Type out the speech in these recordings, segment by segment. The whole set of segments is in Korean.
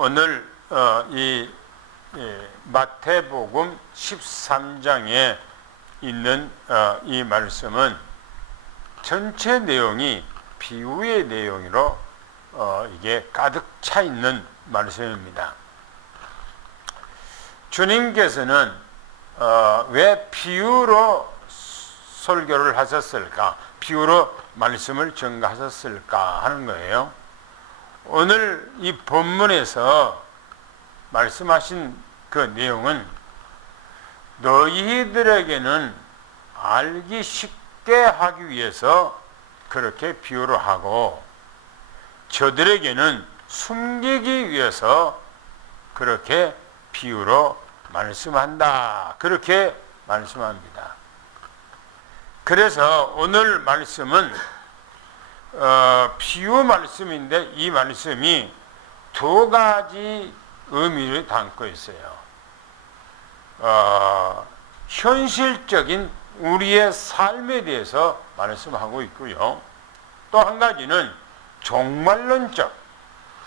오늘 이 마태복음 13장에 있는 이 말씀은 전체 내용이 비유의 내용으로 이게 가득 차 있는 말씀입니다. 주님께서는 왜 비유로 설교를 하셨을까? 비유로 말씀을 전가하셨을까 하는 거예요. 오늘 이 본문에서 말씀하신 그 내용은 너희들에게는 알기 쉽게 하기 위해서 그렇게 비유로 하고 저들에게는 숨기기 위해서 그렇게 비유로 말씀한다. 그렇게 말씀합니다. 그래서 오늘 말씀은 비유 말씀인데 이 말씀이 두 가지 의미를 담고 있어요. 현실적인 우리의 삶에 대해서 말씀하고 있고요. 또 한 가지는 종말론적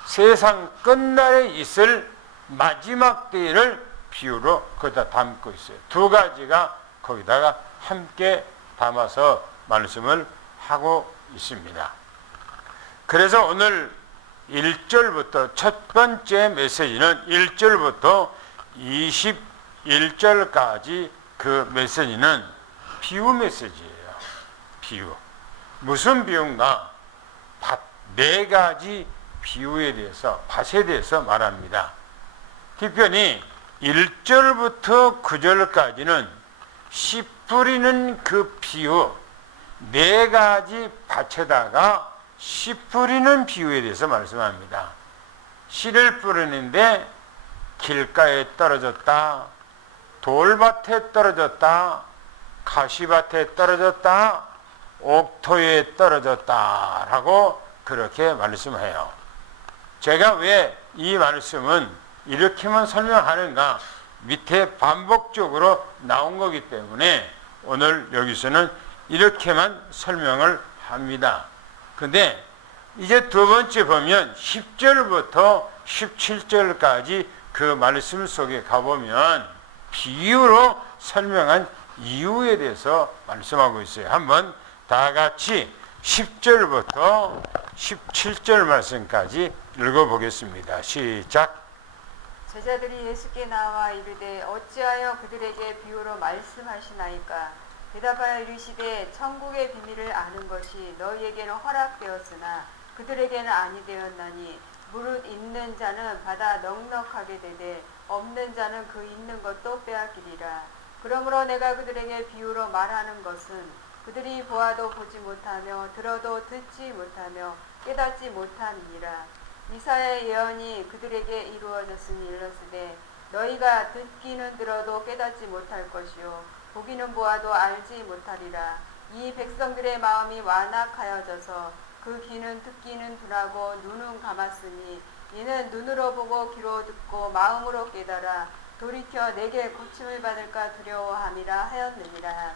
세상 끝날에 있을 마지막 때를 비유로 거기다 담고 있어요. 두 가지가 거기다가 함께 담아서 말씀을 하고 있습니다. 그래서 오늘 1절부터 첫 번째 메시지는 1절부터 21절까지 그 메시지는 비유 메시지예요. 비유. 무슨 비유인가? 네 가지 비유에 대해서, 밭에 대해서 말합니다. 특별히 1절부터 9절까지는 씨 뿌리는 그 비유, 네 가지 밭에다가 씨 뿌리는 비유에 대해서 말씀합니다. 씨를 뿌리는데 길가에 떨어졌다, 돌밭에 떨어졌다, 가시밭에 떨어졌다, 옥토에 떨어졌다라고 그렇게 말씀해요. 제가 왜 이 말씀은 이렇게만 설명하는가? 밑에 반복적으로 나온 거기 때문에 오늘 여기서는 이렇게만 설명을 합니다. 근데 이제 두 번째 보면 10절부터 17절까지 그 말씀 속에 가보면 비유로 설명한 이유에 대해서 말씀하고 있어요. 한번 다 같이 10절부터 17절 말씀까지 읽어보겠습니다. 시작. 제자들이 예수께 나와 이르되 어찌하여 그들에게 비유로 말씀하시나이까? 대답하여 이르시되 천국의 비밀을 아는 것이 너희에게는 허락되었으나 그들에게는 아니 되었나니 무릇 있는 자는 받아 넉넉하게 되되 없는 자는 그 있는 것도 빼앗기리라. 그러므로 내가 그들에게 비유로 말하는 것은 그들이 보아도 보지 못하며 들어도 듣지 못하며 깨닫지 못함이니라. 이사야의 예언이 그들에게 이루어졌으니 일렀으되 너희가 듣기는 들어도 깨닫지 못할 것이요 보기는 보아도 알지 못하리라. 이 백성들의 마음이 완악하여져서 그 귀는 듣기는 둔하고 눈은 감았으니 이는 눈으로 보고 귀로 듣고 마음으로 깨달아 돌이켜 내게 고침을 받을까 두려워함이라 하였느니라.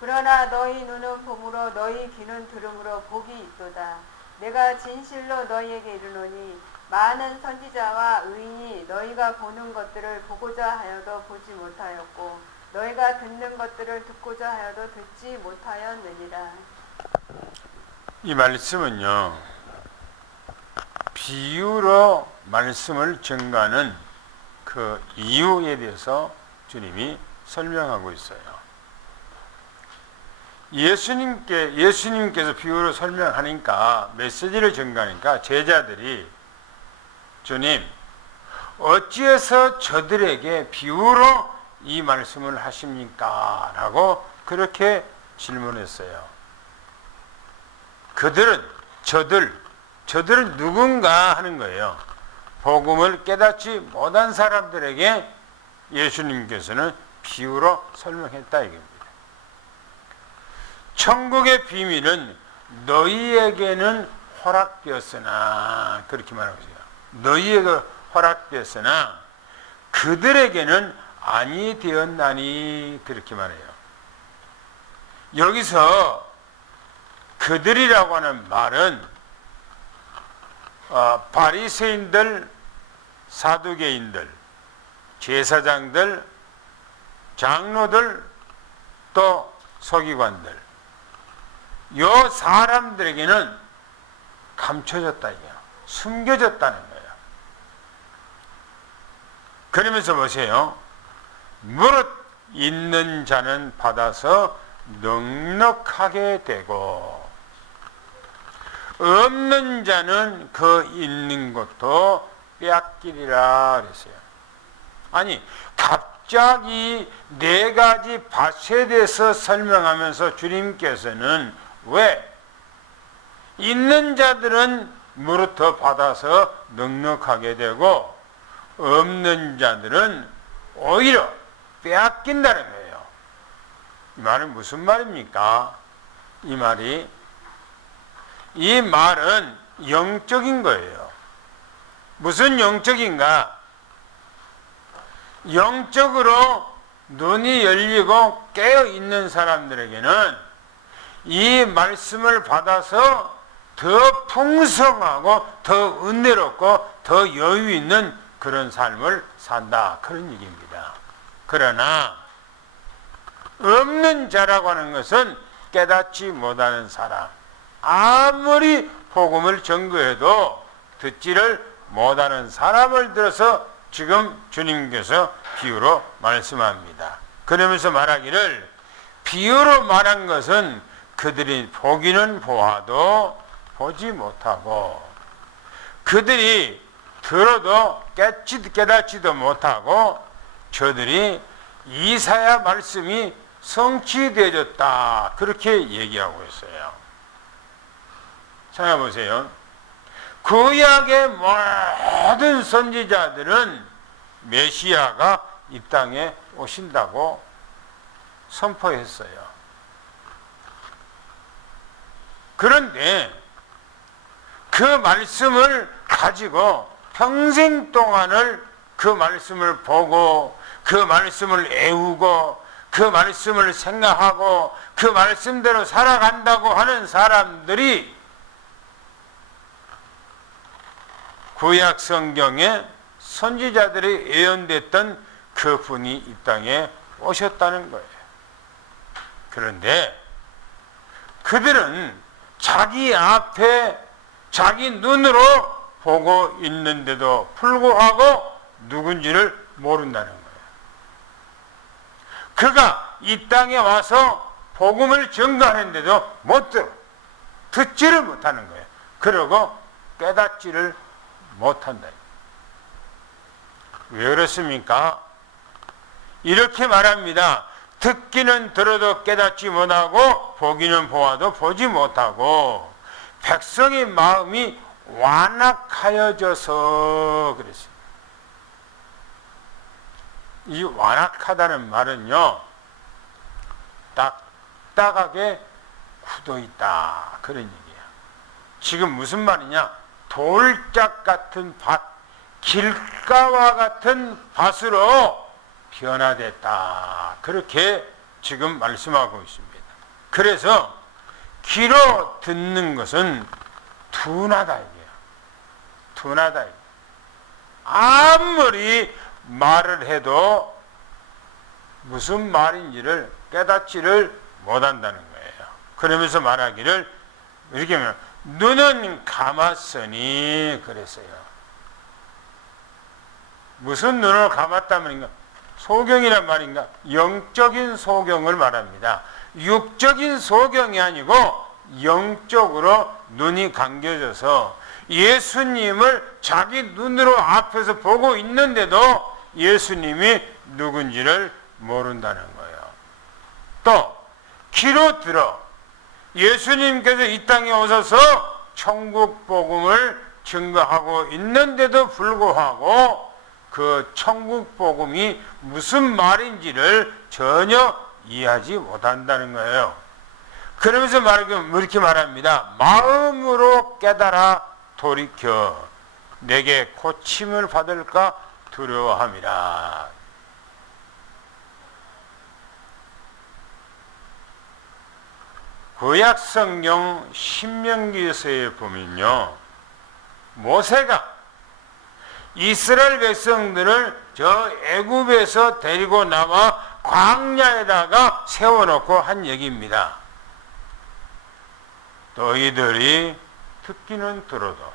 그러나 너희 눈은 봄으로 너희 귀는 들음으로 복이 있도다. 내가 진실로 너희에게 이르노니 많은 선지자와 의인이 너희가 보는 것들을 보고자 하여도 보지 못하였고 너희가 듣는 것들을 듣고자 하여도 듣지 못하였느니라. 이 말씀은요, 비유로 말씀을 전가하는 그 이유에 대해서 주님이 설명하고 있어요. 예수님께서 비유로 설명하니까, 메시지를 전가하니까 제자들이 주님, 어찌해서 저들에게 비유로 이 말씀을 하십니까? 라고 그렇게 질문했어요. 저들은 누군가 하는 거예요. 복음을 깨닫지 못한 사람들에게 예수님께서는 비유로 설명했다 이겁니다. 천국의 비밀은 너희에게는 허락되었으나, 그렇게 말하고 있어요. 너희에게 허락되었으나 그들에게는 아니 되었나니, 그렇게 말해요. 여기서 그들이라고 하는 말은 바리새인들, 사두개인들, 제사장들, 장로들, 또 서기관들, 요 사람들에게는 감춰졌다, 이게 숨겨졌다는 거예요. 그러면서 보세요. 무릇 있는 자는 받아서 넉넉하게 되고 없는 자는 그 있는 것도 빼앗기리라 그랬어요. 아니, 갑자기 네 가지 밭에 대해서 설명하면서 주님께서는 왜 있는 자들은 무릇 더 받아서 넉넉하게 되고 없는 자들은 오히려 빼앗긴다는 거예요. 이 말은 무슨 말입니까? 이 말은 영적인 거예요. 무슨 영적인가? 영적으로 눈이 열리고 깨어 있는 사람들에게는 이 말씀을 받아서 더 풍성하고 더 은혜롭고 더 여유 있는 그런 삶을 산다, 그런 얘기입니다. 그러나 없는 자라고 하는 것은 깨닫지 못하는 사람, 아무리 복음을 전거해도 듣지를 못하는 사람을 들어서 지금 주님께서 비유로 말씀합니다. 그러면서 말하기를, 비유로 말한 것은 그들이 보기는 보아도 보지 못하고 그들이 들어도 깨닫지도 못하고 저들이 이사야 말씀이 성취되어졌다, 그렇게 얘기하고 있어요. 생각해보세요. 구약의 모든 선지자들은 메시아가 이 땅에 오신다고 선포했어요. 그런데 그 말씀을 가지고 평생 동안을 그 말씀을 보고 그 말씀을 애우고 그 말씀을 생각하고 그 말씀대로 살아간다고 하는 사람들이 구약 성경에 선지자들이 예언됐던 그 분이 이 땅에 오셨다는 거예요. 그런데 그들은 자기 앞에 자기 눈으로 보고 있는데도 불구하고 누군지를 모른다는 거예요. 그가 이 땅에 와서 복음을 전가하는데도 못 들어, 듣지를 못하는 거예요. 그러고 깨닫지를 못한다. 왜 그렇습니까? 이렇게 말합니다. 듣기는 들어도 깨닫지 못하고 보기는 보아도 보지 못하고 백성의 마음이 완악하여져서 그랬어요. 이 완악하다는 말은요, 딱딱하게 굳어있다, 그런 얘기예요. 지금 무슨 말이냐? 돌짝 같은 밭, 길가와 같은 밭으로 변화됐다, 그렇게 지금 말씀하고 있습니다. 그래서 귀로 듣는 것은 둔하다, 이게요. 둔하다. 아무리 말을 해도 무슨 말인지를 깨닫지를 못한다는 거예요. 그러면서 말하기를 이렇게 하면 눈은 감았으니 그랬어요. 무슨 눈을 감았다 말인가? 소경이란 말인가? 영적인 소경을 말합니다. 육적인 소경이 아니고 영적으로 눈이 감겨져서 예수님을 자기 눈으로 앞에서 보고 있는데도 예수님이 누군지를 모른다는 거예요. 또 귀로 들어 예수님께서 이 땅에 오셔서 천국 복음을 증거하고 있는데도 불구하고 그 천국 복음이 무슨 말인지를 전혀 이해하지 못한다는 거예요. 그러면서 이렇게 말합니다. 마음으로 깨달아 돌이켜 내게 고침을 받을까 두려워함이라. 구약 성경 신명기서에 보면요, 모세가 이스라엘 백성들을 저 애굽에서 데리고 나와 광야에다가 세워놓고 한 얘기입니다. 너희들이 듣기는 들어도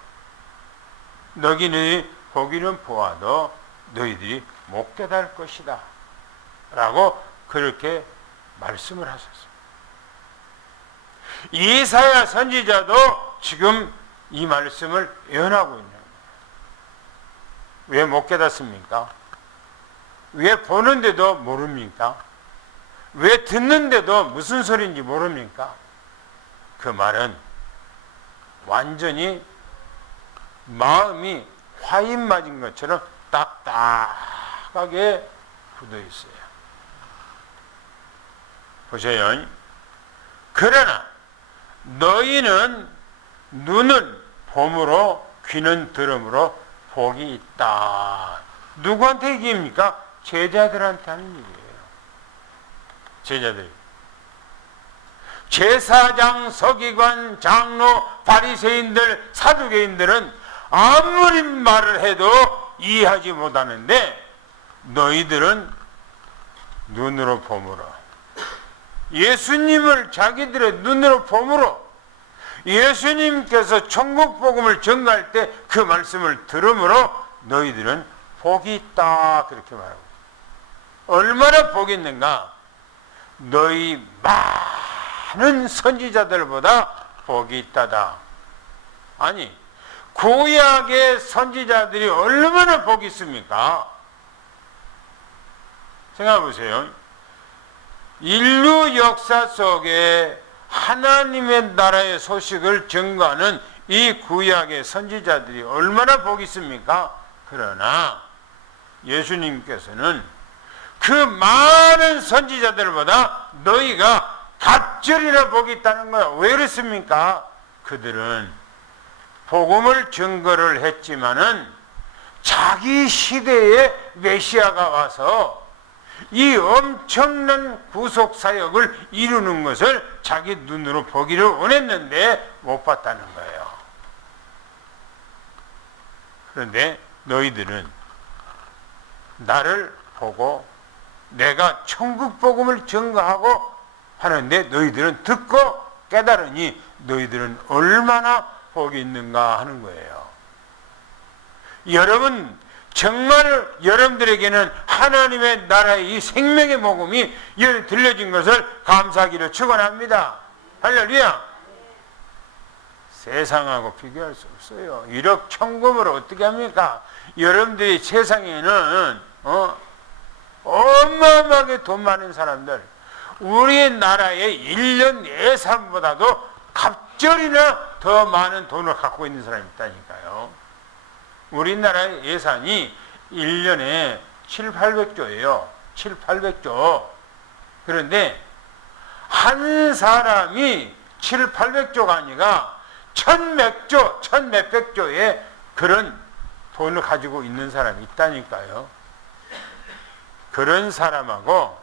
너희들이 보기는 보아도 너희들이 못 깨달을 것이다 라고 그렇게 말씀을 하셨습니다. 이사야 선지자도 지금 이 말씀을 예언하고 있는 거예요. 왜 못 깨닫습니까? 왜 보는데도 모릅니까? 왜 듣는데도 무슨 소리인지 모릅니까? 그 말은 완전히 마음이 화인 맞은 것처럼 딱딱하게 굳어 있어요. 보세요. 그러나 너희는 눈은 봄으로 귀는 들음으로 복이 있다. 누구한테 얘기입니까? 제자들한테 하는 얘기예요. 제자들. 제사장, 서기관, 장로, 바리새인들, 사두개인들은 아무리 말을 해도 이해하지 못하는데 너희들은 눈으로 봄으로 예수님을 자기들의 눈으로 봄으로 예수님께서 천국 복음을 전가할 때 그 말씀을 들음으로 너희들은 복이 있다 그렇게 말하고 얼마나 복이 있는가? 너희 많은 선지자들보다 복이 있다다. 아니 구약의 선지자들이 얼마나 복이 있습니까? 생각해 보세요. 인류 역사 속에 하나님의 나라의 소식을 전가하는 이 구약의 선지자들이 얼마나 복이 있습니까? 그러나 예수님께서는 그 많은 선지자들보다 너희가 갑절이나 복이 있다는 거야. 왜 그렇습니까? 그들은 복음을 증거를 했지만은 자기 시대에 메시아가 와서 이 엄청난 구속 사역을 이루는 것을 자기 눈으로 보기를 원했는데 못 봤다는 거예요. 그런데 너희들은 나를 보고 내가 천국 복음을 증거하고 하는데 너희들은 듣고 깨달으니 너희들은 얼마나 복이 있는가 하는 거예요. 여러분 정말 여러분들에게는 하나님의 나라의 이 생명의 복음이 들려진 것을 감사하기를 축원합니다. 할렐루야. 세상하고 비교할 수 없어요. 1억 천금으로 어떻게 합니까? 여러분들이 세상에는 어마어마하게 돈 많은 사람들 우리나라의 1년 예산보다도 갑절이나 더 많은 돈을 갖고 있는 사람이 있다니까요. 우리나라의 예산이 1년에 700~800조예요. 700~800조. 그런데 한 사람이 700~800조가 아니라 1000몇조, 1000몇백조의 그런 돈을 가지고 있는 사람이 있다니까요. 그런 사람하고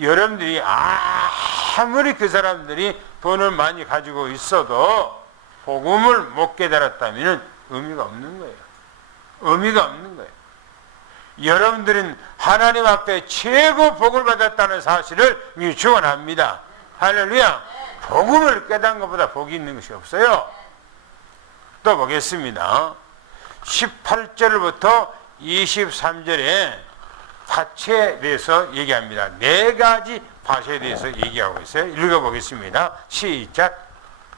여러분들이 아무리 그 사람들이 돈을 많이 가지고 있어도 복음을 못 깨달았다면 의미가 없는 거예요. 의미가 없는 거예요. 여러분들은 하나님 앞에 최고 복을 받았다는 사실을 축원합니다. 할렐루야. 복음을 깨달은 것보다 복이 있는 것이 없어요. 또 보겠습니다. 18절부터 23절에 밭에 대해서 얘기합니다. 4가지 밭에 대해서 얘기하고 있어요. 읽어보겠습니다. 시작.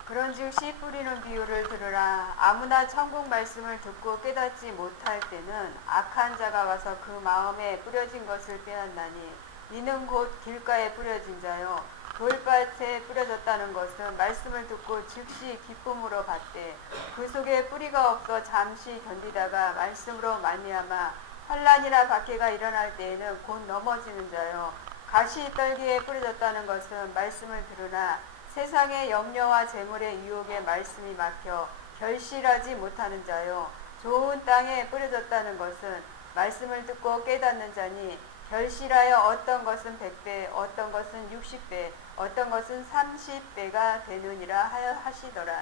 그런즉 씨 뿌리는 비유를 들으라. 아무나 천국 말씀을 듣고 깨닫지 못할 때는 악한 자가 와서 그 마음에 뿌려진 것을 빼앗나니 이는 곧 길가에 뿌려진 자요 돌밭에 뿌려졌다는 것은 말씀을 듣고 즉시 기쁨으로 받되 그 속에 뿌리가 없어 잠시 견디다가 말씀으로 말미암아 환난이나 박해가 일어날 때에는 곧 넘어지는 자요 가시 떨기에 뿌려졌다는 것은 말씀을 들으나 세상의 염려와 재물의 유혹에 말씀이 막혀 결실하지 못하는 자요 좋은 땅에 뿌려졌다는 것은 말씀을 듣고 깨닫는 자니 결실하여 어떤 것은 100배, 어떤 것은 60배, 어떤 것은 30배가 되느니라 하시더라.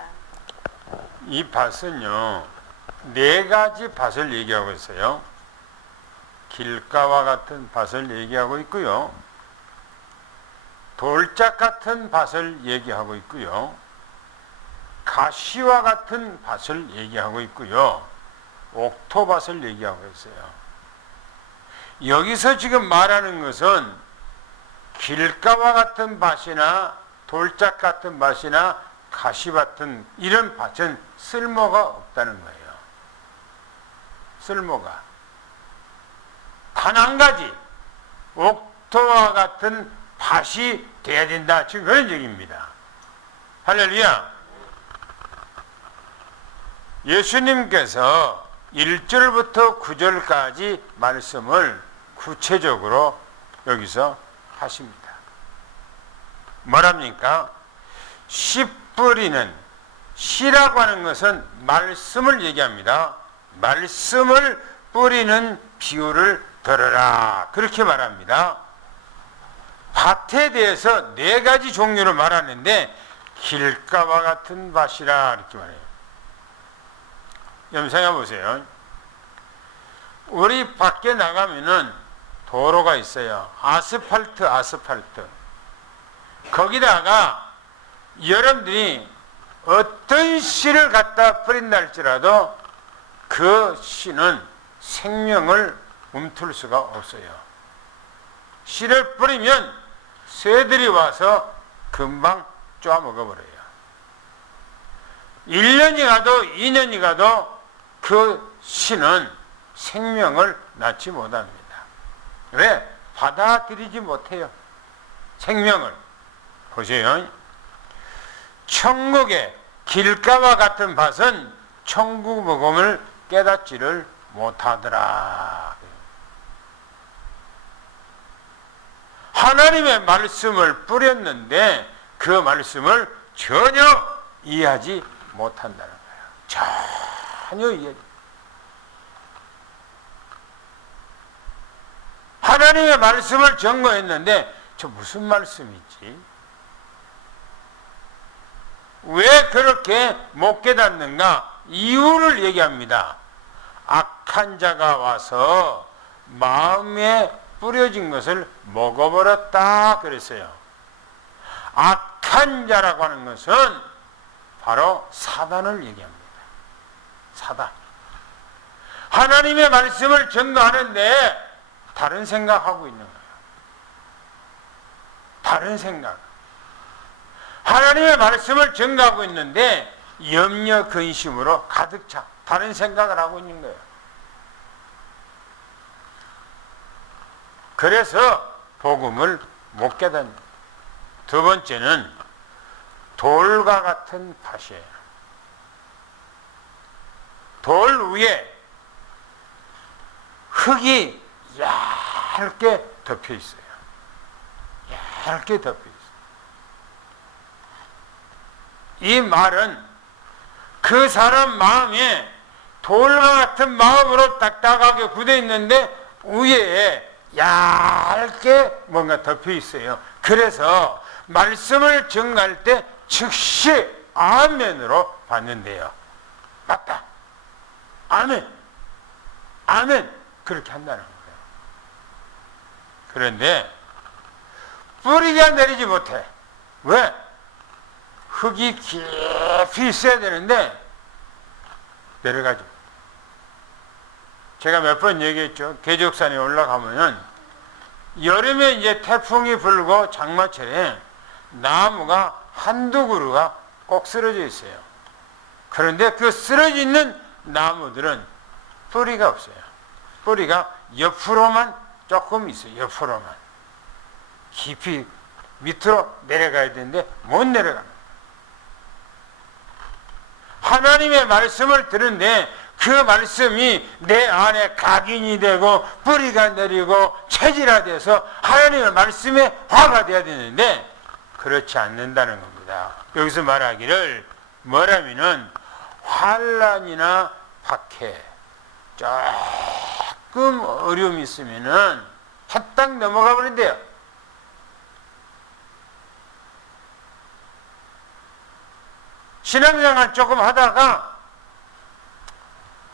이 밭은요 네 가지 밭을 얘기하고 있어요. 길가와 같은 밭을 얘기하고 있고요. 돌짝 같은 밭을 얘기하고 있고요. 가시와 같은 밭을 얘기하고 있고요. 옥토밭을 얘기하고 있어요. 여기서 지금 말하는 것은 길가와 같은 밭이나 돌짝 같은 밭이나 가시 같은 이런 밭은 쓸모가 없다는 거예요. 쓸모가. 단 한 가지, 옥토와 같은 밭이 돼야 된다. 지금 그런 얘기입니다. 할렐루야. 예수님께서 1절부터 9절까지 말씀을 구체적으로 여기서 하십니다. 뭐랍니까? 씨 뿌리는, 씨라고 하는 것은 말씀을 얘기합니다. 말씀을 뿌리는 비유를 들으라. 그렇게 말합니다. 밭에 대해서 네 가지 종류를 말하는데 길가와 같은 밭이라 이렇게 말해요. 염상해 보세요. 우리 밖에 나가면은 도로가 있어요. 아스팔트. 거기다가 여러분들이 어떤 씨를 갖다 뿌린다 할지라도 그 씨는 생명을 움틀 수가 없어요. 씨를 뿌리면 새들이 와서 금방 쪼아먹어버려요. 1년이 가도 2년이 가도 그 씨는 생명을 낳지 못합니다. 왜? 받아들이지 못해요. 생명을. 보세요. 천국의 길가와 같은 밭은 천국 복음을 깨닫지를 못하더라. 하나님의 말씀을 뿌렸는데 그 말씀을 전혀 이해하지 못한다는 거예요. 전혀 이해. 하나님의 말씀을 전거했는데 저 무슨 말씀이지? 왜 그렇게 못 깨닫는가? 이유를 얘기합니다. 악한 자가 와서 마음에 뿌려진 것을 먹어버렸다 그랬어요. 악한 자라고 하는 것은 바로 사단을 얘기합니다. 사단. 하나님의 말씀을 전거하는데 다른 생각하고 있는 거예요. 다른 생각. 하나님의 말씀을 전가하고 있는데 염려 근심으로 가득 차 다른 생각을 하고 있는 거예요. 그래서 복음을 못 깨닫는. 두 번째는 돌과 같은 밭이에요. 돌 위에 흙이 얇게 덮여 있어요. 얇게 덮여 있어요. 이 말은 그 사람 마음에 돌과 같은 마음으로 딱딱하게 굳어 있는데 위에 얇게 뭔가 덮여 있어요. 그래서 말씀을 전할 때 즉시 아멘으로 받는데요. 맞다. 아멘. 아멘. 그렇게 한다는 거예요. 그런데 뿌리가 내리지 못해. 왜? 흙이 깊이 있어야 되는데 내려가지 못해. 제가 몇 번 얘기했죠. 계적산에 올라가면은 여름에 이제 태풍이 불고 장마철에 나무가 한두 그루가 꼭 쓰러져 있어요. 그런데 그 쓰러져 있는 나무들은 뿌리가 없어요. 뿌리가 옆으로만 조금 있어요. 옆으로만. 깊이 밑으로 내려가야 되는데 못 내려갑니다. 하나님의 말씀을 듣는데 그 말씀이 내 안에 각인이 되고 뿌리가 내리고 체질화돼서 하나님의 말씀에 화가 되어야 되는데 그렇지 않는다는 겁니다. 여기서 말하기를 뭐라면은 환난이나 박해 조금 어려움이 있으면은 딱 넘어가 버린대요. 신앙생활 조금 하다가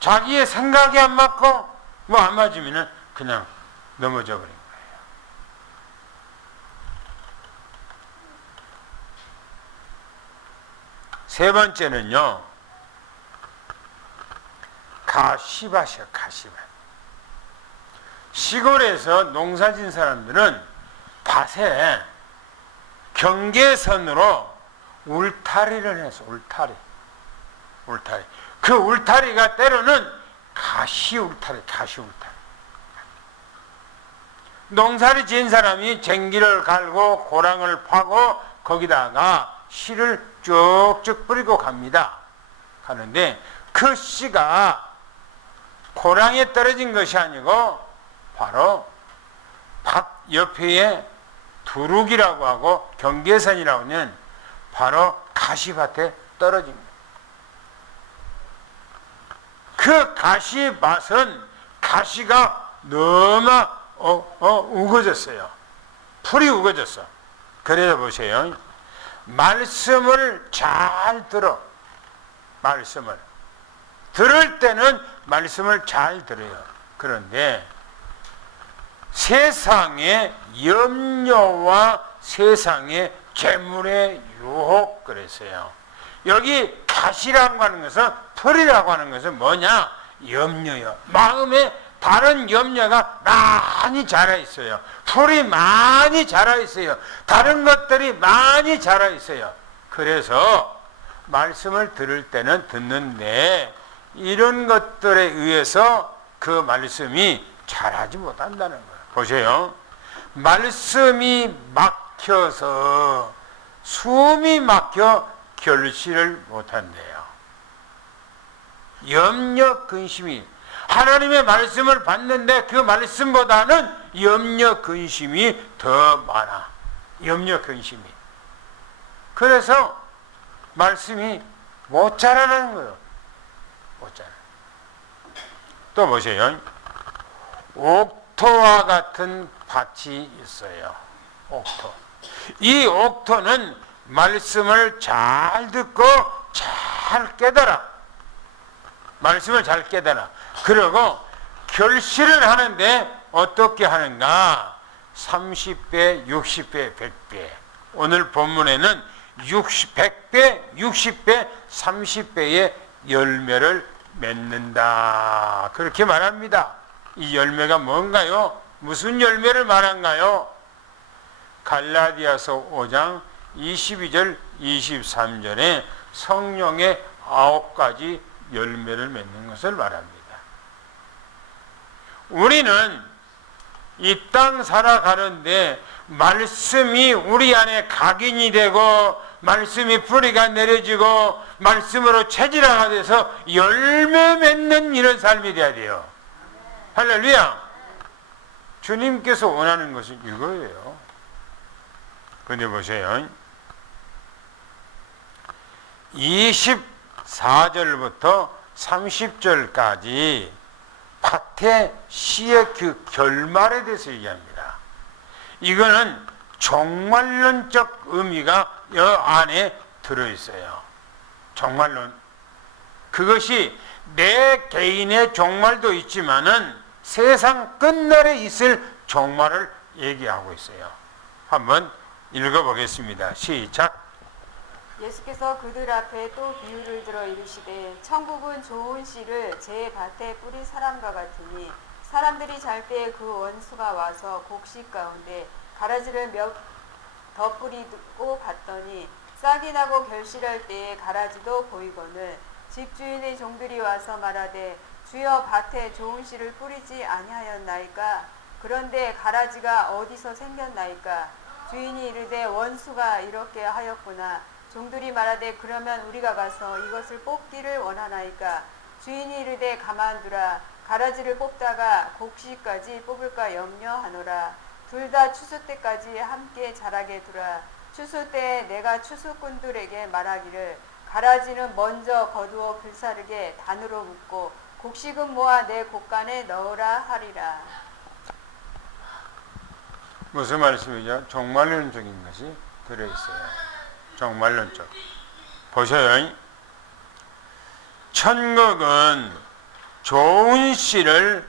자기의 생각이 안 맞고 뭐 안 맞으면은 그냥 넘어져 버린 거예요. 세 번째는요, 가시밭이요, 가시밭. 시골에서 농사진 사람들은 밭에 경계선으로 울타리를 해서, 울타리. 그 울타리가 때로는 가시 울타리. 농사를 지은 사람이 쟁기를 갈고 고랑을 파고 거기다가 씨를 쭉쭉 뿌리고 갑니다. 가는데 그 씨가 고랑에 떨어진 것이 아니고 바로 밭 옆에 두룩이라고 하고 경계선이라고 하는 바로 가시밭에 떨어진 거예요. 그 가시밭은 가시가 너무 우거졌어요. 풀이 우거졌어. 그래서 보세요. 말씀을 잘 들어. 말씀을. 들을 때는 말씀을 잘 들어요. 그런데 세상의 염려와 세상의 재물의 유혹 그랬어요. 여기 가시라고 하는 것은, 풀이라고 하는 것은 뭐냐? 염려요. 마음에 다른 염려가 많이 자라 있어요. 풀이 많이 자라 있어요. 다른 것들이 많이 자라 있어요. 그래서 말씀을 들을 때는 듣는데 이런 것들에 의해서 그 말씀이 자라지 못한다는 거예요. 보세요. 말씀이 막혀서 숨이 막혀 결실을 못한대요. 염려 근심이, 하나님의 말씀을 받는데 그 말씀보다는 염려 근심이 더 많아. 염려 근심이. 그래서 말씀이 못 자라는 거예요. 못 자라. 또 보세요. 옥토와 같은 밭이 있어요. 옥토. 이 옥토는 말씀을 잘 듣고 잘 깨달아. 말씀을 잘 깨달아. 그리고 결실을 하는데 어떻게 하는가? 30배, 60배, 100배. 오늘 본문에는 100배, 60배, 30배의 열매를 맺는다. 그렇게 말합니다. 이 열매가 뭔가요? 무슨 열매를 말한가요? 갈라디아서 5장 22절, 23절에 성령의 9가지 열매를 맺는 것을 말합니다. 우리는 이 땅 살아가는데 말씀이 우리 안에 각인이 되고 말씀이 뿌리가 내려지고 말씀으로 체질화가 돼서 열매 맺는 이런 삶이 돼야 돼요. 할렐루야. 주님께서 원하는 것은 이거예요. 근데 보세요. 24절부터 30절까지 밭의 씨의 그 결말에 대해서 얘기합니다. 이거는 종말론적 의미가 이 안에 들어있어요. 종말론. 그것이 내 개인의 종말도 있지만은 세상 끝날에 있을 종말을 얘기하고 있어요. 한번 읽어보겠습니다. 시작. 예수께서 그들 앞에 또 비유를 들어 이르시되 천국은 좋은 씨를 제 밭에 뿌린 사람과 같으니 사람들이 잘 때 그 원수가 와서 곡식 가운데 가라지를 몇 더 뿌리고 봤더니 싹이 나고 결실할 때에 가라지도 보이거늘 집주인의 종들이 와서 말하되 주여 밭에 좋은 씨를 뿌리지 아니하였나이까? 그런데 가라지가 어디서 생겼나이까? 주인이 이르되 원수가 이렇게 하였구나. 종들이 말하되 그러면 우리가 가서 이것을 뽑기를 원하나이까? 주인이 이르되 가만두라. 가라지를 뽑다가 곡식까지 뽑을까 염려하노라. 둘 다 추수 때까지 함께 자라게 두라. 추수 때에 내가 추수꾼들에게 말하기를 가라지는 먼저 거두어 불사르게 단으로 묶고 곡식은 모아 내 곡간에 넣으라 하리라. 무슨 말씀이죠? 종말론적인 것이 들어있어요. 종말론적. 보세요. 천국은 좋은 씨를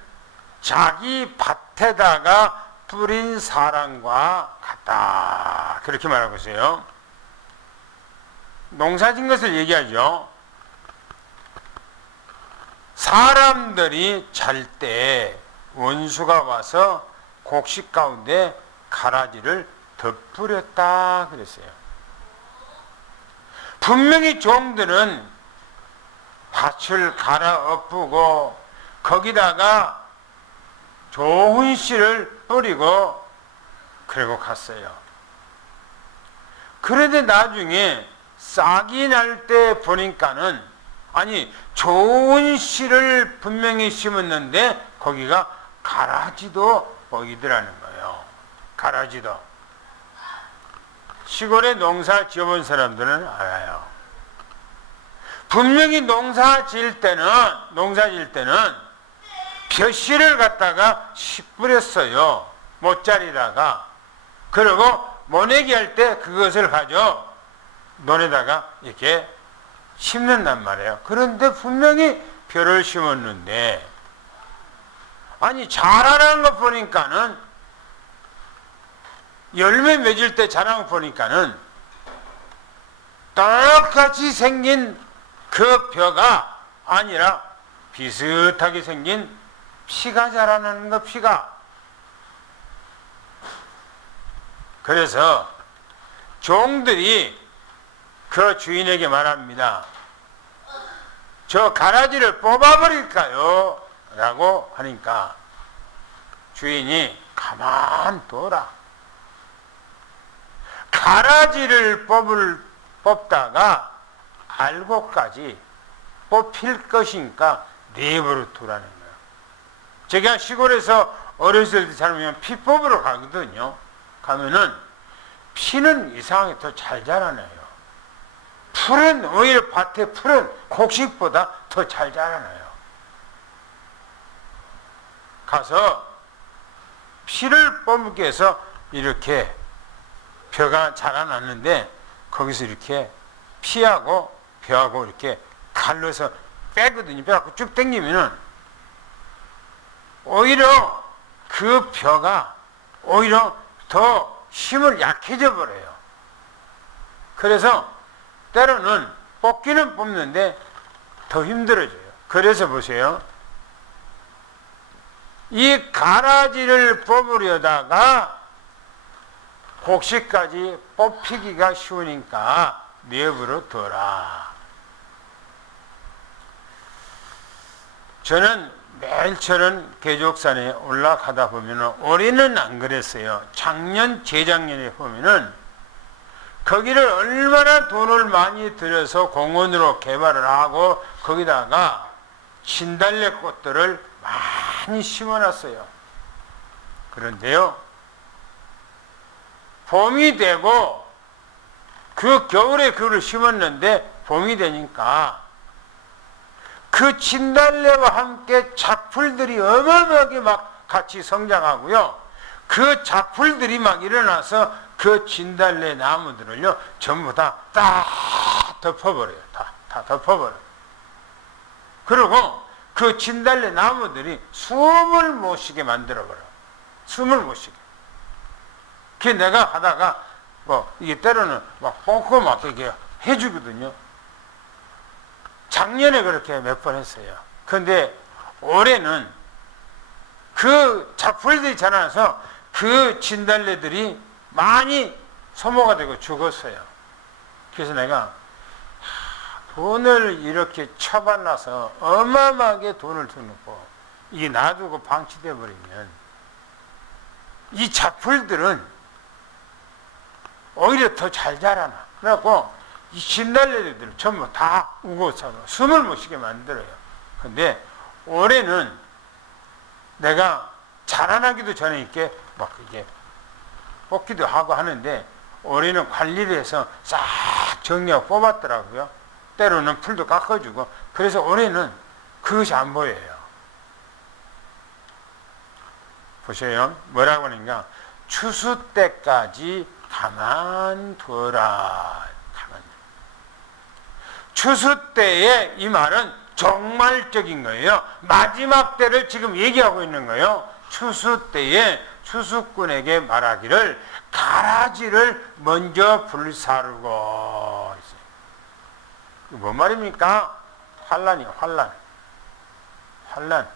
자기 밭에다가 뿌린 사람과 같다. 그렇게 말하고 있어요. 농사진 것을 얘기하죠. 사람들이 잘 때 원수가 와서 곡식 가운데 가라지를 덧뿌렸다 그랬어요. 분명히 종들은 밭을 갈아엎고 거기다가 좋은 씨를 뿌리고 그리고 갔어요. 그런데 나중에 싹이 날 때 보니까는 아니 좋은 씨를 분명히 심었는데 거기가 가라지도 보이더라는 거예요. 가라지도. 시골에 농사 지어본 사람들은 알아요. 분명히 농사 지을 때는 벼씨를 갖다가 씨 뿌렸어요. 못자리다가. 그리고 모내기 할 때 그것을 가져 논에다가 이렇게 심는단 말이에요. 그런데 분명히 벼를 심었는데 아니 자라는 거 보니까는 열매 맺을 때 자라는 거 보니까는 똑같이 생긴 그 벼가 아니라 비슷하게 생긴 피가 자라나는 거, 피가. 그래서 종들이 그 주인에게 말합니다. 저 가라지를 뽑아버릴까요? 라고 하니까 주인이 가만 둬라. 가라지를 뽑다가 알고까지 뽑힐 것이니까 내버려 두라는 거예요. 제가 시골에서 어렸을 때 살면 피 뽑으러 가거든요. 가면은 피는 이상하게 더 잘 자라나요. 풀은 오히려 밭에 풀은 곡식보다 더 잘 자라나요. 가서 피를 뽑기 위해서 이렇게 벼가 자라났는데 거기서 이렇게 피하고 벼하고 이렇게 갈라서 빼거든요. 빼갖고 쭉 당기면은 오히려 그 벼가 오히려 더 힘을 약해져 버려요. 그래서 때로는 뽑기는 뽑는데 더 힘들어져요. 그래서 보세요. 이 가라지를 뽑으려다가 곡식까지 뽑히기가 쉬우니까 내버려 둬라. 저는 매일처럼 계족산에 올라가다 보면은 올해는 안 그랬어요. 작년, 재작년에 보면은 거기를 얼마나 돈을 많이 들여서 공원으로 개발을 하고 거기다가 진달래 꽃들을 많이 심어놨어요. 그런데요, 봄이 되고 그 겨울에 그걸 심었는데 봄이 되니까 그 진달래와 함께 작풀들이 어마어마하게 막 같이 성장하고요. 그 작풀들이 막 일어나서 그 진달래 나무들을요, 전부 다 덮어버려요. 다 덮어버려요. 그리고 그 진달래 나무들이 숨을 못 쉬게 만들어버려요. 숨을 못 쉬게. 그게 내가 하다가, 이게 때로는 막 뻥뻥 막 이렇게 해주거든요. 작년에 그렇게 몇 번 했어요. 그런데 올해는 그 작풀들이 자라나서 그 진달래들이 많이 소모가 되고 죽었어요. 그래서 내가 돈을 이렇게 처발라서 어마어마하게 돈을 들놓고 이게 놔두고 방치되어 버리면 이 작풀들은 오히려 더 잘 자라나. 그래갖고 이 진달래들 전부 다 우고서 숨을 못 쉬게 만들어요. 근데 올해는 내가 자라나기도 전에 이렇게 막 이게 뽑기도 하고 하는데 올해는 관리를 해서 싹 정리하고 뽑았더라고요. 때로는 풀도 깎아주고. 그래서 올해는 그것이 안 보여요. 보세요. 뭐라고 하는가? 추수 때까지 가만두어라. 추수 때에 이 말은 종말적인 거예요. 마지막 때를 지금 얘기하고 있는 거예요. 추수 때에 추수꾼에게 말하기를 가라지를 먼저 불사르고. 뭔 말입니까? 환란이요, 환란. 환란.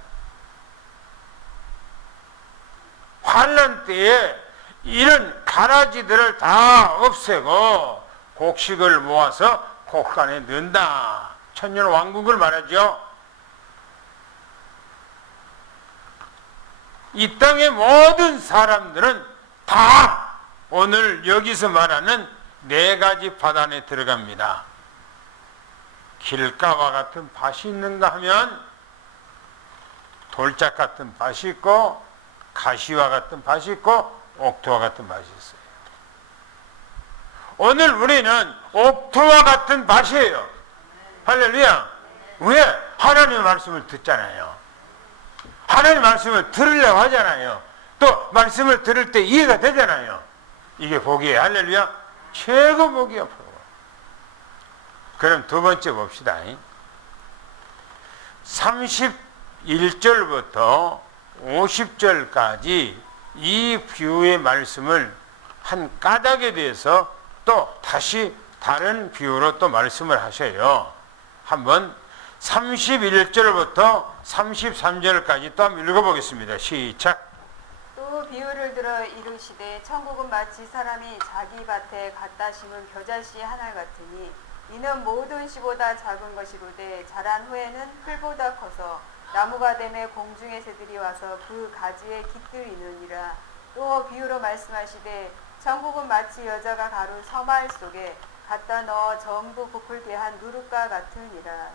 환란 때에 이런 가라지들을 다 없애고 곡식을 모아서 곡간에 넣는다. 천년 왕국을 말하죠. 이 땅의 모든 사람들은 다 오늘 여기서 말하는 4가지 파단에 들어갑니다. 길가와 같은 밭이 있는가 하면 돌짝 같은 밭이 있고 가시와 같은 밭이 있고 옥토와 같은 밭이 있어요. 오늘 우리는 옥토와 같은 밭이에요. 할렐루야. 왜? 하나님의 말씀을 듣잖아요. 하나님의 말씀을 들으려고 하잖아요. 또 말씀을 들을 때 이해가 되잖아요. 이게 복이에요. 할렐루야. 최고 복이야. 그럼 두 번째 봅시다. 31절부터 50절까지 이 비유의 말씀을 한 까닭에 대해서 또 다시 다른 비유로 또 말씀을 하셔요. 한번 31절부터 33절까지 또 한번 읽어보겠습니다. 시작. 또 비유를 들어 이르시되 천국은 마치 사람이 자기 밭에 갖다 심은 겨자씨 하나 같으니 이는 모든 씨보다 작은 것이로되 자란 후에는 풀보다 커서 나무가 되매 공중의 새들이 와서 그 가지에 깃들이느니라. 또 비유로 말씀하시되 천국은 마치 여자가 가루 서말 속에 갖다 넣어 전부 부풀게 한 누룩과 같으니라.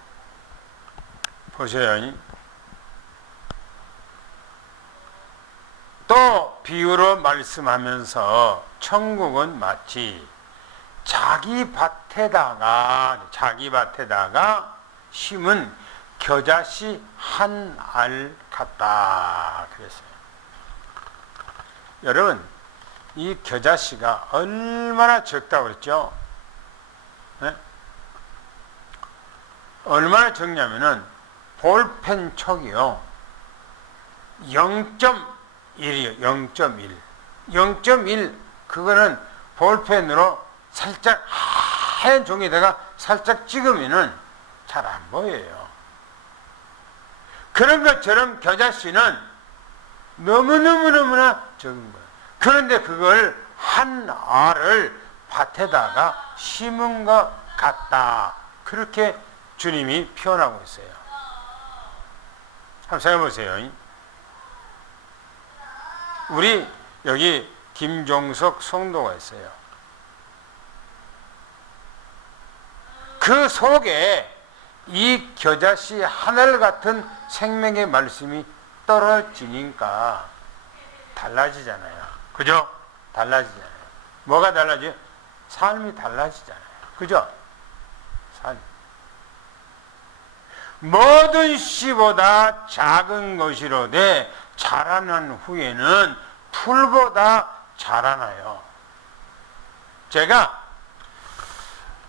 보세요. 또 비유로 말씀하면서 천국은 마치 자기 밭에다가 심은 겨자씨 한 알 같다 그랬어요. 여러분, 이 겨자씨가 얼마나 적다고 그랬죠? 네? 얼마나 적냐면은 볼펜 촉이요 0.1이요. 0.1. 0.1 그거는 볼펜으로 살짝 하얀 종이에다가 살짝 찍으면은 잘 안 보여요. 그런 것처럼 겨자씨는 너무나 적은 거예요. 그런데 그걸 한 알을 밭에다가 심은 것 같다. 그렇게 주님이 표현하고 있어요. 한번 생각해 보세요. 우리 여기 김종석 성도가 있어요. 그 속에 이 겨자씨 하늘 같은 생명의 말씀이 떨어지니까 달라지잖아요. 그죠? 달라지잖아요. 뭐가 달라져요? 삶이 달라지잖아요. 그죠? 삶. 모든 씨보다 작은 것이로되 자라난 후에는 풀보다 자라나요. 제가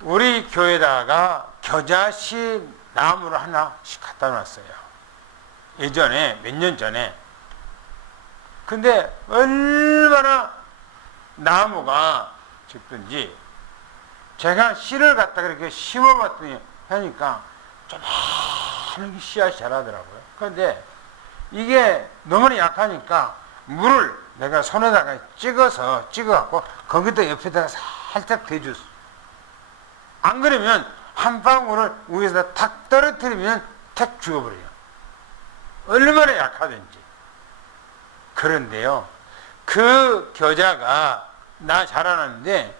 우리 교회에다가 겨자씨 나무를 하나씩 갖다 놨어요. 예전에, 몇 년 전에. 근데 얼마나 나무가 적든지 제가 씨를 갖다 그렇게 심어봤더니 하니까 조그마한 씨앗이 자라더라고요. 그런데 이게 너무나 약하니까 물을 내가 손에다가 찍어갖고 거기다 옆에다가 살짝 대줬어. 안 그러면 한 방울을 위에서 탁 떨어뜨리면 탁 죽어버려요. 얼마나 약하든지. 그런데요, 그 겨자가 나 자라났는데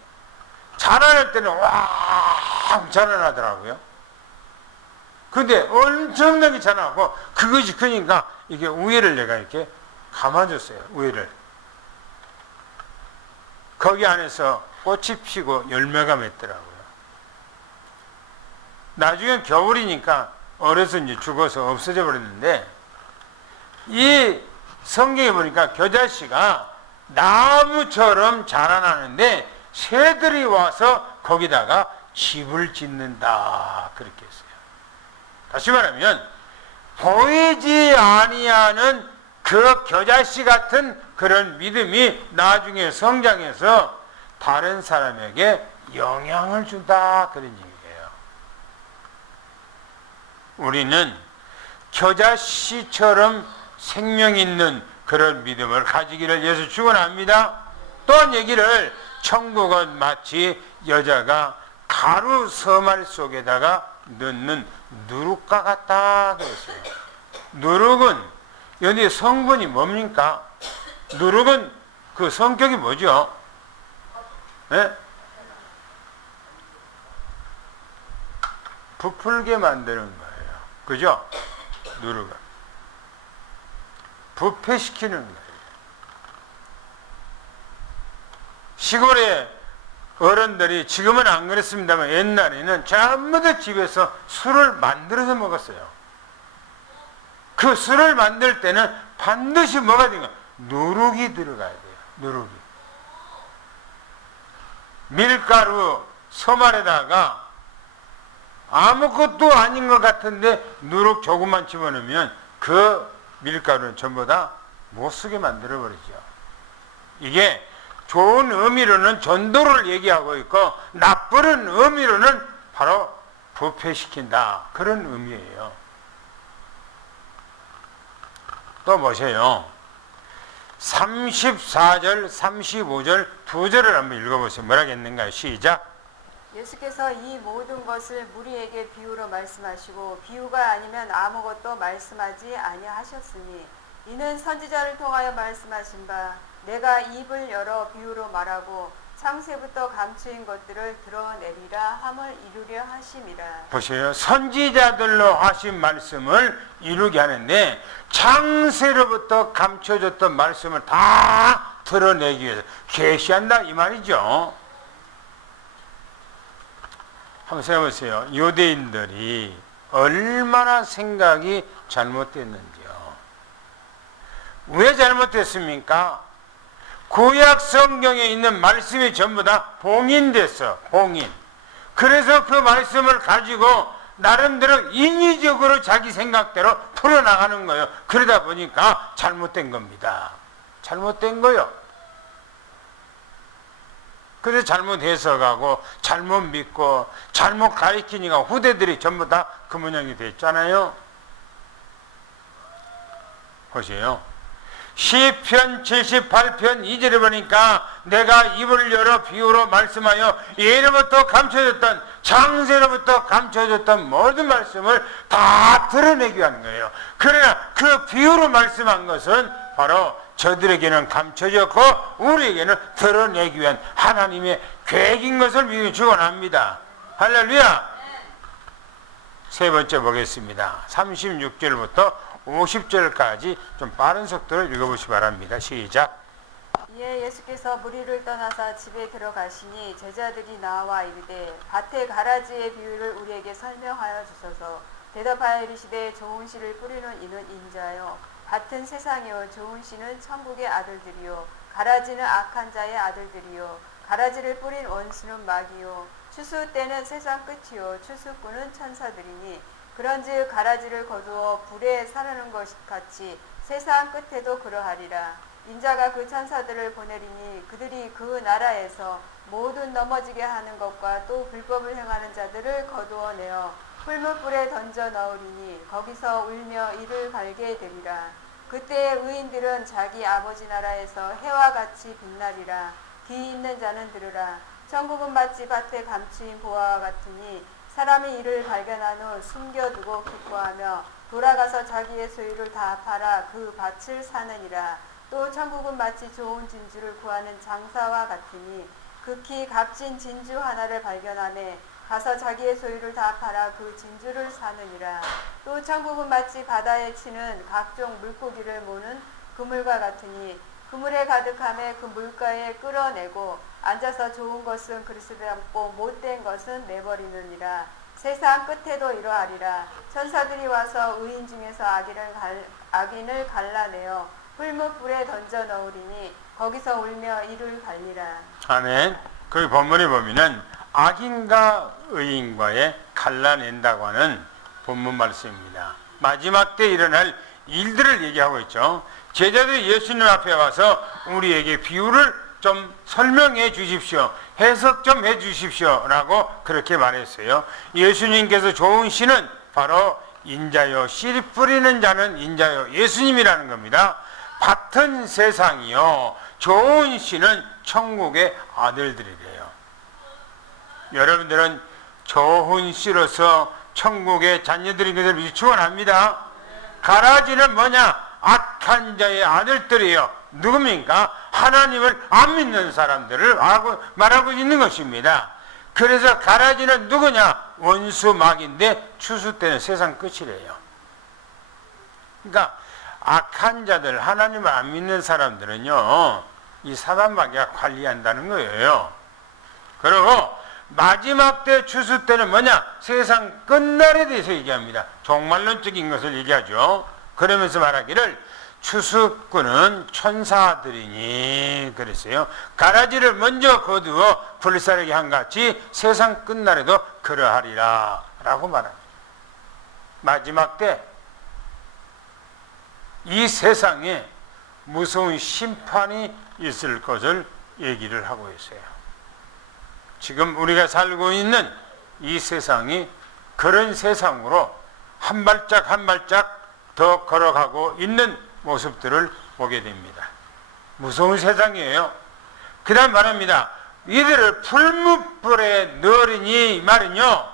자라날 때는 와 자라나더라고요. 근데 엄청나게 자라고 그것이 크니까 이게 우회를 내가 이렇게 감아줬어요. 우회를. 거기 안에서 꽃이 피고 열매가 맺더라고요. 나중에 겨울이니까 얼어서 이제 죽어서 없어져 버렸는데 이 성경에 보니까 겨자씨가 나무처럼 자라나는데 새들이 와서 거기다가 집을 짓는다 그렇게 했어요. 다시 말하면 보이지 아니하는 그 겨자씨 같은 그런 믿음이 나중에 성장해서 다른 사람에게 영향을 준다, 그런 얘기예요. 우리는 겨자씨처럼 생명 있는 그런 믿음을 가지기를 예수 축원합니다. 또한 얘기를 천국은 마치 여자가 가루 서말 속에다가 넣는 누룩과 같다 그랬어요. 누룩은 여기 성분이 뭡니까? 누룩은 그 성격이 뭐죠? 네? 부풀게 만드는 거예요. 그죠? 누룩은 부패시키는 거예요. 시골에 어른들이, 지금은 안 그랬습니다만 옛날에는 전부 다 집에서 술을 만들어서 먹었어요. 그 술을 만들 때는 반드시 뭐가 되는 거예요? 누룩이 들어가야 돼요. 누룩이. 밀가루 서말에다가 아무것도 아닌 것 같은데 누룩 조금만 집어넣으면 그 밀가루는 전부 다 못쓰게 만들어버리죠. 이게 좋은 의미로는 전도를 얘기하고 있고 나쁜 의미로는 바로 부패시킨다, 그런 의미예요. 또 보세요. 34절, 35절 두 절을 한번 읽어보세요. 뭐라겠는가요? 시작. 예수께서 이 모든 것을 무리에게 비유로 말씀하시고 비유가 아니면 아무것도 말씀하지 아니하셨으니 이는 선지자를 통하여 말씀하신 바 내가 입을 열어 비유로 말하고 창세부터 감추인 것들을 드러내리라 함을 이루려 하심이라. 보세요. 선지자들로 하신 말씀을 이루게 하는데 창세로부터 감춰졌던 말씀을 다 드러내기 위해서 계시한다 이 말이죠. 한번 생각해보세요. 유대인들이 얼마나 생각이 잘못됐는지요. 왜 잘못됐습니까? 구약 성경에 있는 말씀이 전부 다 봉인됐어. 봉인. 그래서 그 말씀을 가지고 나름대로 인위적으로 자기 생각대로 풀어나가는 거예요. 그러다 보니까 잘못된 겁니다. 잘못된 거요. 그래서 잘못 해석하고 잘못 믿고 잘못 가르치니까 후대들이 전부 다 그 모양이 됐잖아요. 보세요. 시편 78편 2절에 보니까 내가 입을 열어 비유로 말씀하여 예로부터 감춰졌던 창세로부터 감춰졌던 모든 말씀을 다 드러내기 위한 거예요. 그러나 그 비유로 말씀한 것은 바로 저들에게는 감춰졌고 우리에게는 드러내기 위한 하나님의 계획인 것을 믿음이 축원합니다. 할렐루야. 세 번째 보겠습니다. 36절부터 50절까지 좀 빠른 속도로 읽어보시기 바랍니다. 시작. 이에 예수께서 무리를 떠나사 집에 들어가시니 제자들이 나와 이르되 밭의 가라지의 비유를 우리에게 설명하여 주소서. 대답하여 이르시되 좋은 씨를 뿌리는 이는 인자요 밭은 세상이요 좋은 씨는 천국의 아들들이요 가라지는 악한 자의 아들들이요 가라지를 뿌린 원수는 마귀요 추수 때는 세상 끝이요 추수꾼은 천사들이니 그런즉 가라지를 거두어 불에 사르는 것 같이 세상 끝에도 그러하리라. 인자가 그 천사들을 보내리니 그들이 그 나라에서 모든 넘어지게 하는 것과 또 불법을 행하는 자들을 거두어내어 풀무불에 던져 넣으리니 거기서 울며 이를 갈게 되리라. 그때 의인들은 자기 아버지 나라에서 해와 같이 빛나리라. 귀 있는 자는 들으라. 천국은 마치 밭에 감추인 보화와 같으니 사람이 이를 발견한 후 숨겨두고 기뻐하며 돌아가서 자기의 소유를 다 팔아 그 밭을 사느니라. 또 천국은 마치 좋은 진주를 구하는 장사와 같으니 극히 값진 진주 하나를 발견하매 가서 자기의 소유를 다 팔아 그 진주를 사느니라. 또 천국은 마치 바다에 치는 각종 물고기를 모는 그물과 같으니 그물에 가득함에 그 물가에 끌어내고 앉아서 좋은 것은 그릇에 담고 못된 것은 내버리느니라. 세상 끝에도 이러하리라. 천사들이 와서 의인 중에서 악인을 갈라내어 풀무불에 던져 넣으리니 거기서 울며 이를 갈리라. 아멘. 그 본문에 보면은 악인과 의인과의 갈라낸다고 하는 본문 말씀입니다. 마지막 때 일어날 일들을 얘기하고 있죠. 제자들이 예수님 앞에 와서 우리에게 비유를 좀 설명해 주십시오. 해석 좀 해 주십시오. 라고 그렇게 말했어요. 예수님께서 좋은 씨는 바로 인자요. 씨 뿌리는 자는 인자요. 예수님이라는 겁니다. 같은 세상이요. 좋은 씨는 천국의 아들들이래요. 여러분들은 좋은 씨로서 천국의 자녀들인 것을 축원합니다. 가라지는 뭐냐? 악한 자의 아들들이에요. 누굽니까? 하나님을 안 믿는 사람들을 말하고 있는 것입니다. 그래서 가라지는 누구냐? 원수막인데 추수 때는 세상 끝이래요. 그러니까 악한 자들, 하나님을 안 믿는 사람들은요, 이 사단마귀가 관리한다는 거예요. 그리고 마지막 때 추수 때는 뭐냐? 세상 끝날에 대해서 얘기합니다. 종말론적인 것을 얘기하죠. 그러면서 말하기를 추수꾼은 천사들이니 그랬어요. 가라지를 먼저 거두어 불사르게 한 같이 세상 끝날에도 그러하리라 라고 말합니다. 마지막 때 이 세상에 무서운 심판이 있을 것을 얘기를 하고 있어요. 지금 우리가 살고 있는 이 세상이 그런 세상으로 한 발짝 한 발짝 더 걸어가고 있는 모습들을 보게 됩니다. 무서운 세상이에요. 그 다음 말합니다. 이들을 풀무불에 넣으리니 이 말은요,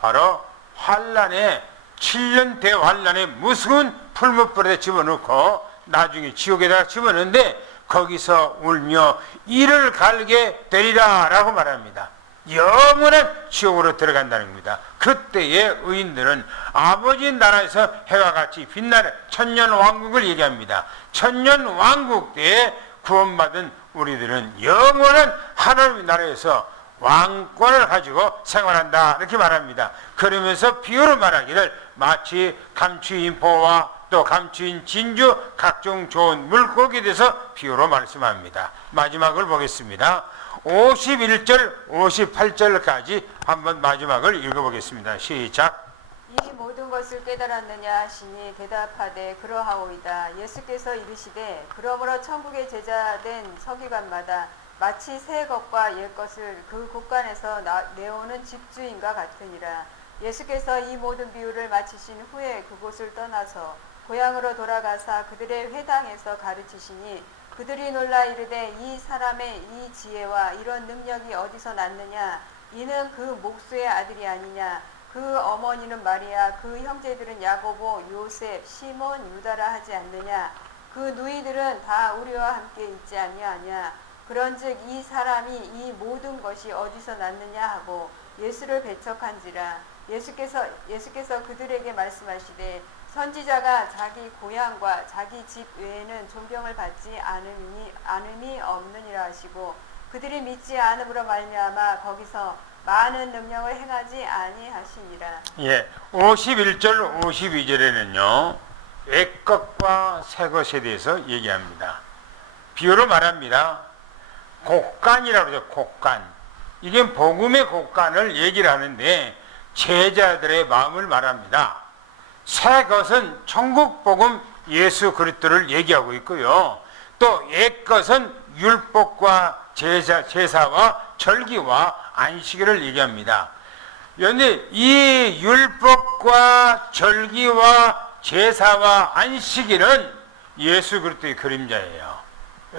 바로 환란에 7년 대환란에 무서운 풀무불에 집어넣고 나중에 지옥에다가 집어넣는데 거기서 울며 이를 갈게 되리라 라고 말합니다. 영원한 지옥으로 들어간다는 겁니다. 그때의 의인들은 아버지 나라에서 해와 같이 빛나는 천년왕국을 얘기합니다. 천년왕국 때에 구원받은 우리들은 영원한 하나님의 나라에서 왕권을 가지고 생활한다 이렇게 말합니다. 그러면서 비유로 말하기를 마치 감추인 보와 또 감추인 진주 각종 좋은 물고기에 대해서 비유로 말씀합니다. 마지막을 보겠습니다. 51절 58절까지 한번 마지막을 읽어보겠습니다. 시작. 이 모든 것을 깨달았느냐 하시니 대답하되 그러하오이다. 예수께서 이르시되 그러므로 천국의 제자된 서기관마다 마치 새 것과 옛 것을 그 곳간에서 내오는 집주인과 같으니라. 예수께서 이 모든 비유를 마치신 후에 그곳을 떠나서 고향으로 돌아가사 그들의 회당에서 가르치시니 그들이 놀라 이르되 이 사람의 이 지혜와 이런 능력이 어디서 났느냐? 이는 그 목수의 아들이 아니냐? 그 어머니는 마리아, 그 형제들은 야고보, 요셉, 시몬, 유다라 하지 않느냐? 그 누이들은 다 우리와 함께 있지 아니하냐? 그런즉 이 사람이 이 모든 것이 어디서 났느냐 하고 예수를 배척한지라. 예수께서 그들에게 말씀하시되 선지자가 자기 고향과 자기 집 외에는 존경을 받지 않음이 없느니라 하시고 그들이 믿지 않음으로 말미암아 거기서 많은 능력을 행하지 아니하시니라. 예, 51절 52절에는요 옛것과 새것에 대해서 얘기합니다. 비유로 말합니다. 곡간이라고 그러죠. 곡간. 이게 복음의 곡간을 얘기를 하는데 제자들의 마음을 말합니다. 새 것은 천국 복음 예수 그리스도를 얘기하고 있고요. 또 옛 것은 율법과 제사와 절기와 안식일을 얘기합니다. 그런데 이 율법과 절기와 제사와 안식일은 예수 그리스도의 그림자예요.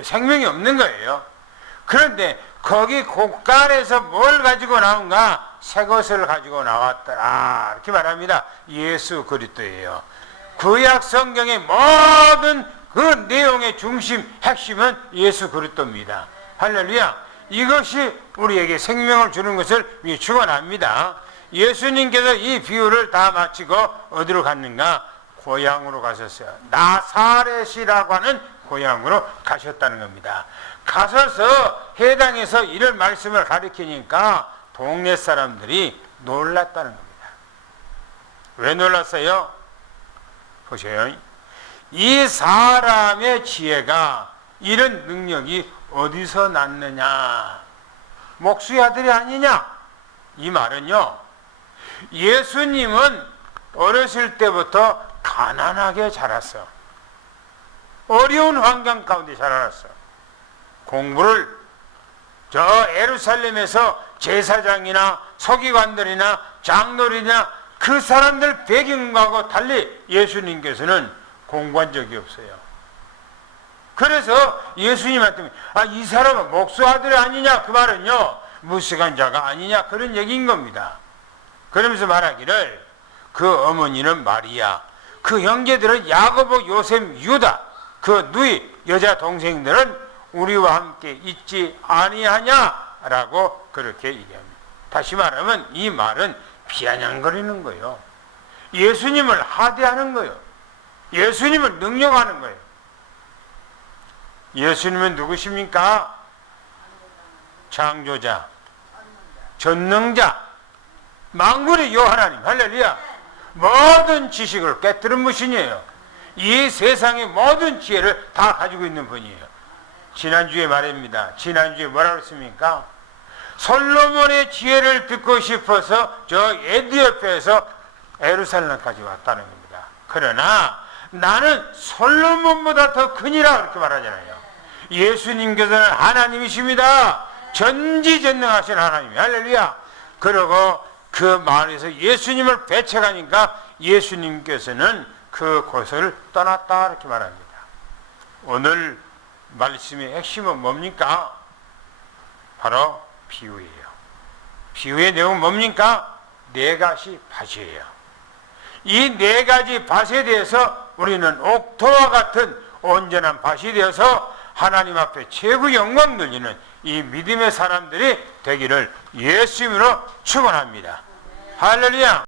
생명이 없는 거예요. 그런데 거기 곳간에서 뭘 가지고 나온가? 새 것을 가지고 나왔더라 이렇게 말합니다. 예수 그리스도예요. 구약 성경의 모든 그 내용의 중심, 핵심은 예수 그리스도입니다. 할렐루야. 이것이 우리에게 생명을 주는 것을 축원합니다. 예수님께서 이 비유를 다 마치고 어디로 갔는가? 고향으로 가셨어요. 나사렛이라고 하는 고향으로 가셨다는 겁니다. 가셔서 해당에서 이런 말씀을 가르치니까 동네 사람들이 놀랐다는 겁니다. 왜 놀랐어요? 보세요. 이 사람의 지혜가 이런 능력이 어디서 났느냐? 목수의 아들이 아니냐? 이 말은요, 예수님은 어렸을 때부터 가난하게 자랐어. 어려운 환경 가운데 자라났어. 공부를 저 예루살렘에서 제사장이나 서기관들이나 장로들이나 그 사람들 배경과고 달리 예수님께서는 공부한 적이 없어요. 그래서 예수님한테 이 사람은 목수 아들이 아니냐, 그 말은요 무식한 자가 아니냐, 그런 얘기인 겁니다. 그러면서 말하기를 그 어머니는 마리아, 그 형제들은 야고보, 요셉, 유다, 그 누이 여자 동생들은 우리와 함께 있지 아니하냐라고 그렇게 얘기합니다. 다시 말하면 이 말은 비아냥거리는 거예요. 예수님을 하대하는 거예요. 예수님을 능력하는 거예요. 예수님은 누구십니까? 창조자, 전능자, 만군의 요 하나님, 할렐루야. 모든 지식을 깨뜨린 분이에요. 이 세상의 모든 지혜를 다 가지고 있는 분이에요. 지난주에 말입니다. 지난주에 뭐라고 했습니까? 솔로몬의 지혜를 듣고 싶어서 저 에티오피아에서 예루살렘까지 왔다는 겁니다. 그러나 나는 솔로몬보다 더 크니라 그렇게 말하잖아요. 예수님께서는 하나님이십니다. 전지전능하신 하나님, 할렐루야. 그리고 그 마을에서 예수님을 배척하니까 예수님께서는 그 곳을 떠났다 이렇게 말합니다. 오늘 말씀의 핵심은 뭡니까? 바로 비유예요. 비유의 내용은 뭡니까? 네 가지 밭이에요. 이 네 가지 밭에 대해서 우리는 옥토와 같은 온전한 밭이 되어서 하나님 앞에 최고 영광 돌리는 이 믿음의 사람들이 되기를 예수님으로 축원합니다. 할렐루야.